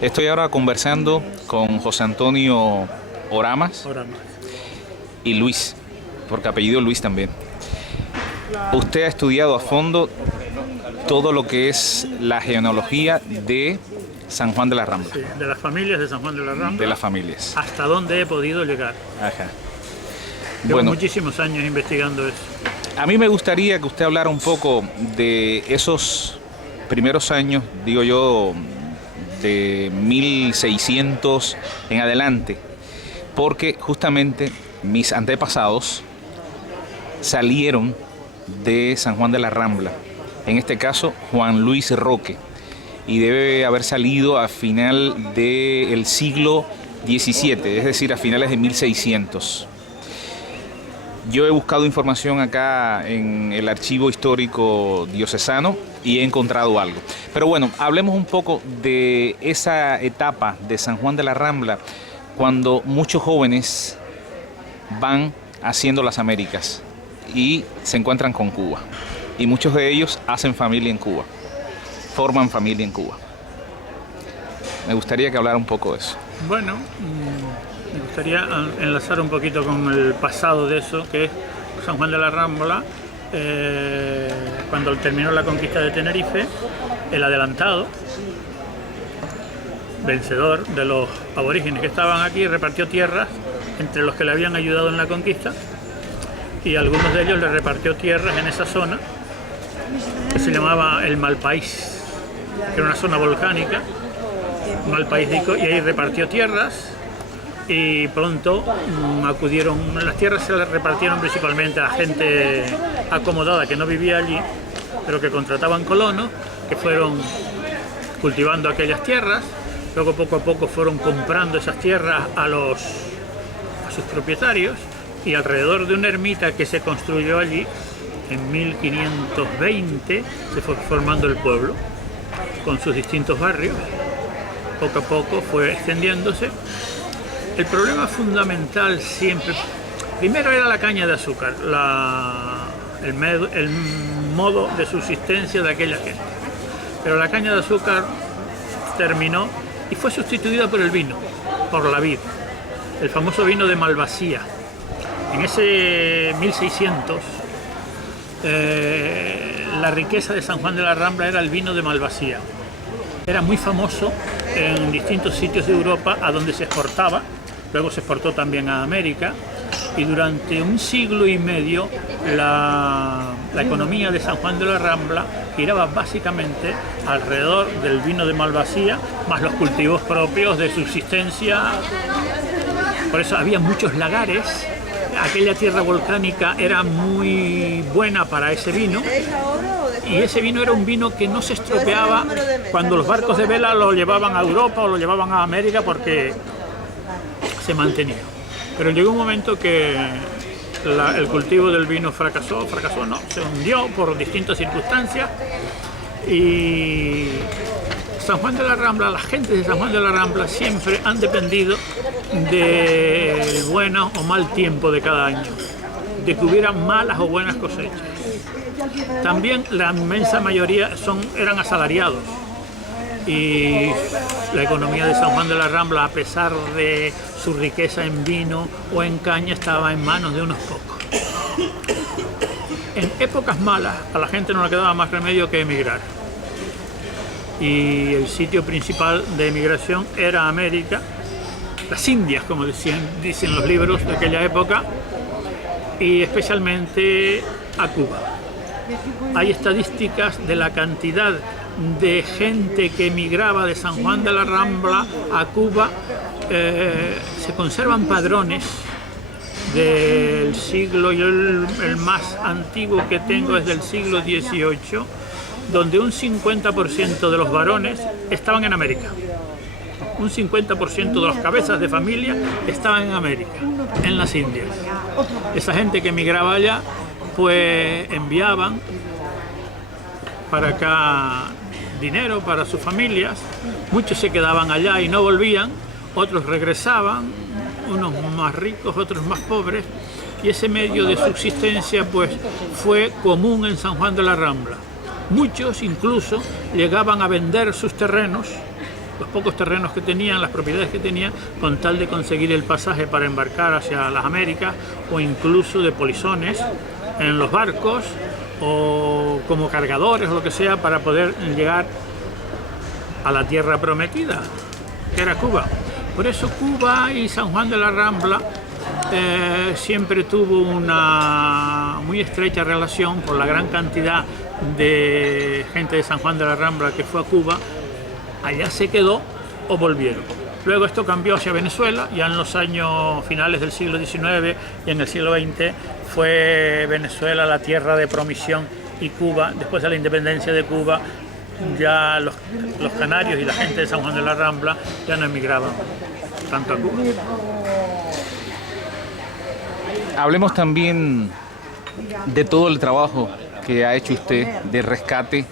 Estoy ahora conversando con José Antonio Oramas Oramas. y Luis, porque apellido Luis también. Usted ha estudiado a fondo todo lo que es la genealogía de San Juan de la Rambla, Sí, de las familias de San Juan de la Rambla. de las familias. Hasta dónde he podido llegar. Ajá. Llevo Bueno, muchísimos años investigando eso. a mí me gustaría que usted hablara un poco de esos primeros años, digo yo, de 1600 en adelante, porque justamente mis antepasados salieron de San Juan de la Rambla, en este caso Juan Luis Roque, y debe haber salido a final del siglo XVII, es decir, a finales de 1600. Yo he buscado información acá en el archivo histórico diocesano y he encontrado algo. Pero bueno, hablemos un poco de esa etapa de San Juan de la Rambla, cuando muchos jóvenes van haciendo las Américas y se encuentran con Cuba. Y muchos de ellos hacen familia en Cuba, forman familia en Cuba. Me gustaría que hablara un poco de eso. Bueno, me gustaría enlazar un poquito con el pasado de eso, que es San Juan de la Rambla. Cuando terminó la conquista de Tenerife, el adelantado, vencedor de los aborígenes que estaban aquí, repartió tierras entre los que le habían ayudado en la conquista, y algunos de ellos le repartió tierras en esa zona que se llamaba el Malpaís, que era una zona volcánica, Malpaísico, y ahí repartió tierras. Y pronto acudieron, las tierras se las repartieron principalmente a gente acomodada que no vivía allí, pero que contrataban colonos, que fueron cultivando aquellas tierras. Luego poco a poco fueron comprando esas tierras a sus propietarios, y alrededor de una ermita que se construyó allí en 1520 se fue formando el pueblo con sus distintos barrios. Poco a poco fue extendiéndose. El problema fundamental siempre, primero, era la caña de azúcar, el modo de subsistencia de aquella gente. Pero la caña de azúcar terminó y fue sustituida por el vino, por la vid, el famoso vino de Malvasía. En ese 1600, la riqueza de San Juan de la Rambla era el vino de Malvasía. Era muy famoso en distintos sitios de Europa a donde se exportaba. Luego se exportó también a América, y durante un siglo y medio la economía de San Juan de la Rambla giraba básicamente alrededor del vino de Malvasía, más los cultivos propios de subsistencia. Por eso había muchos lagares. Aquella tierra volcánica era muy buena para ese vino, y ese vino era un vino que no se estropeaba cuando los barcos de vela lo llevaban a Europa o lo llevaban a América, porque se mantenía. Pero llegó un momento que el cultivo del vino fracasó, no, se hundió por distintas circunstancias, y San Juan de la Rambla, la gente de San Juan de la Rambla siempre han dependido del buen o mal tiempo de cada año, de que hubiera malas o buenas cosechas. También la inmensa mayoría eran asalariados, y la economía de San Juan de la Rambla, a pesar de su riqueza en vino o en caña, estaba en manos de unos pocos. En épocas malas a la gente no le quedaba más remedio que emigrar, y el sitio principal de emigración era América, las Indias, como dicen los libros de aquella época, y especialmente a Cuba. Hay estadísticas de la cantidad de gente que emigraba de San Juan de la Rambla a Cuba. Se conservan padrones del siglo, yo el más antiguo que tengo es del siglo XVIII, donde un 50% de los varones estaban en América. Un 50% de las cabezas de familia estaban en América, en las Indias. Esa gente que emigraba allá, pues enviaban para acá dinero para sus familias. Muchos se quedaban allá y no volvían, otros regresaban, unos más ricos, otros más pobres, y ese medio de subsistencia pues fue común en San Juan de la Rambla. Muchos incluso llegaban a vender sus terrenos los pocos terrenos que tenían, las propiedades que tenían, con tal de conseguir el pasaje para embarcar hacia las Américas, o incluso de polizones en los barcos, o como cargadores o lo que sea, para poder llegar a la tierra prometida, que era Cuba. Por eso Cuba y San Juan de la Rambla siempre tuvo una muy estrecha relación por la gran cantidad de gente de San Juan de la Rambla que fue a Cuba, allá se quedó o volvieron. Luego esto cambió hacia Venezuela, ya en los años finales del siglo XIX y en el siglo XX fue Venezuela la tierra de promisión, y Cuba, después de la independencia de Cuba, ya los canarios y la gente de San Juan de la Rambla ya no emigraban tanto a Cuba. Hablemos también de todo el trabajo que ha hecho usted de rescate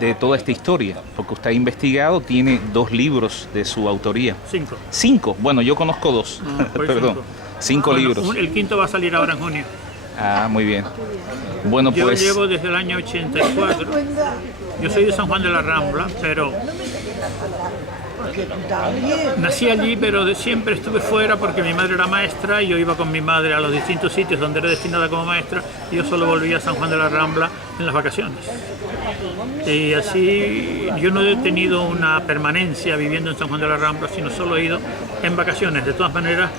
de toda esta historia, porque usted ha investigado, tiene 2 libros de su autoría. 5. 5, bueno, yo conozco 2, perdón, 5 libros. El quinto va a salir ahora en junio. Ah, muy bien. Bueno, Yo pues... llevo desde el año 84. Yo soy de San Juan de la Rambla, pero nací allí, pero siempre estuve fuera porque mi madre era maestra y yo iba con mi madre a los distintos sitios donde era destinada como maestra, y yo solo volvía a San Juan de la Rambla en las vacaciones. Y así yo no he tenido una permanencia viviendo en San Juan de la Rambla, sino solo he ido en vacaciones. De todas maneras,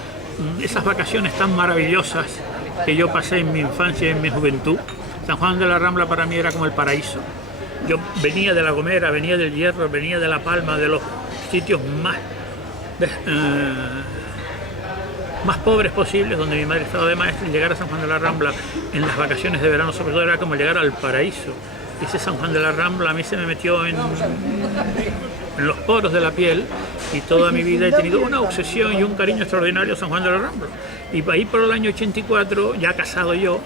esas vacaciones tan maravillosas que yo pasé en mi infancia y en mi juventud, San Juan de la Rambla para mí era como el paraíso. Yo venía de La Gomera, venía del Hierro, venía de La Palma, de los sitios más pobres posibles, donde mi madre estaba de maestra, y llegar a San Juan de la Rambla en las vacaciones de verano sobre todo era como llegar al paraíso. Ese San Juan de la Rambla a mí se me metió en los poros de la piel, y toda mi vida he tenido una obsesión y un cariño extraordinario a San Juan de la Rambla. Y ahí por el año 84, ya casado yo,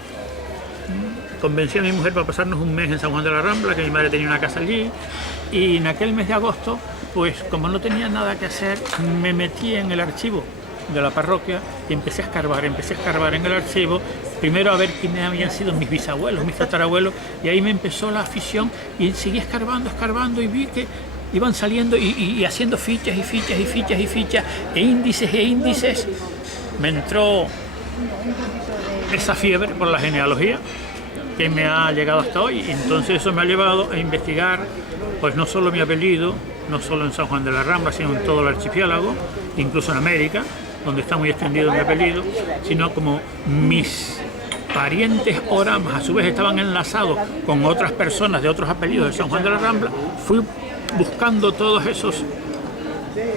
convencí a mi mujer para pasarnos un mes en San Juan de la Rambla, que mi madre tenía una casa allí, y en aquel mes de agosto, pues como no tenía nada que hacer, me metí en el archivo de la parroquia y empecé a escarbar en el archivo, primero a ver quiénes habían sido mis bisabuelos, mis tatarabuelos, y ahí me empezó la afición, y seguí escarbando, y vi que iban saliendo y haciendo fichas, e índices. Me entró esa fiebre por la genealogía que me ha llegado hasta hoy, y entonces eso me ha llevado a investigar, pues no solo mi apellido, no solo en San Juan de la Rambla, sino en todo el archipiélago, incluso en América, donde está muy extendido mi apellido, sino como mis parientes oramas a su vez estaban enlazados con otras personas de otros apellidos de San Juan de la Rambla, fui buscando todos esos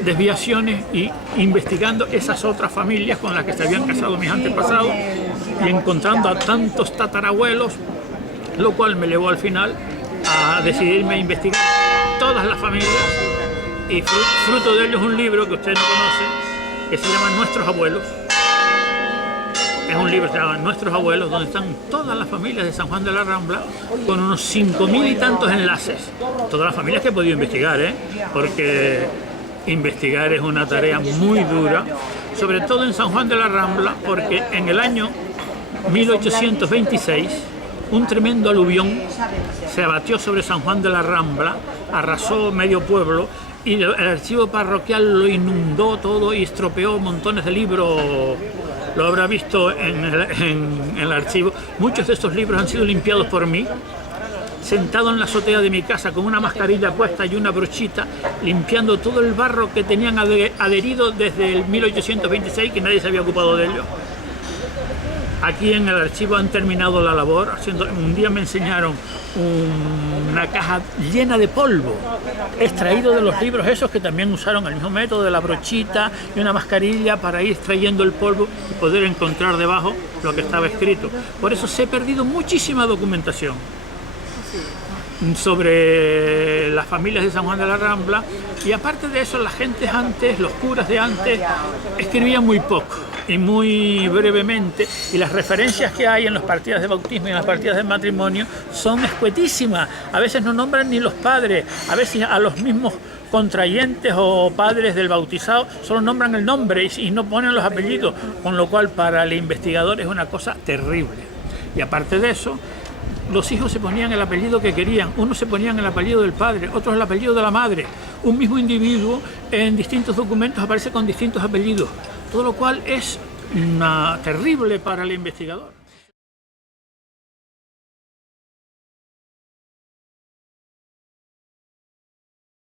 desviaciones y investigando esas otras familias con las que se habían casado mis antepasados, y encontrando a tantos tatarabuelos, lo cual me llevó al final a decidirme a investigar todas las familias, y fruto de ello es un libro que ustedes no conocen, que se llama Nuestros Abuelos. Es un libro que se llama Nuestros Abuelos, donde están todas las familias de San Juan de la Rambla, con unos 5.000 y tantos enlaces. Todas las familias que he podido investigar, porque investigar es una tarea muy dura, sobre todo en San Juan de la Rambla, porque en el año 1826 un tremendo aluvión se abatió sobre San Juan de la Rambla, arrasó medio pueblo, y el archivo parroquial lo inundó todo y estropeó montones de libros. Lo habrá visto en el archivo. Muchos de estos libros han sido limpiados por mí, sentado en la azotea de mi casa con una mascarilla puesta y una brochita, limpiando todo el barro que tenían adherido desde el 1826, que nadie se había ocupado de ello. Aquí en el archivo han terminado la labor. Un día me enseñaron una caja llena de polvo, extraído de los libros esos, que también usaron el mismo método de la brochita y una mascarilla para ir extrayendo el polvo y poder encontrar debajo lo que estaba escrito. Por eso se ha perdido muchísima documentación sobre las familias de San Juan de la Rambla, y aparte de eso, la gente antes, los curas de antes, escribían muy poco y muy brevemente, y las referencias que hay en las partidas de bautismo y en las partidas de matrimonio son escuetísimas. A veces no nombran ni los padres, a veces a los mismos contrayentes o padres del bautizado solo nombran el nombre y no ponen los apellidos, con lo cual para el investigador es una cosa terrible. Y aparte de eso, los hijos se ponían el apellido que querían, unos se ponían el apellido del padre, otros el apellido de la madre. Un mismo individuo en distintos documentos aparece con distintos apellidos, todo lo cual es terrible para el investigador.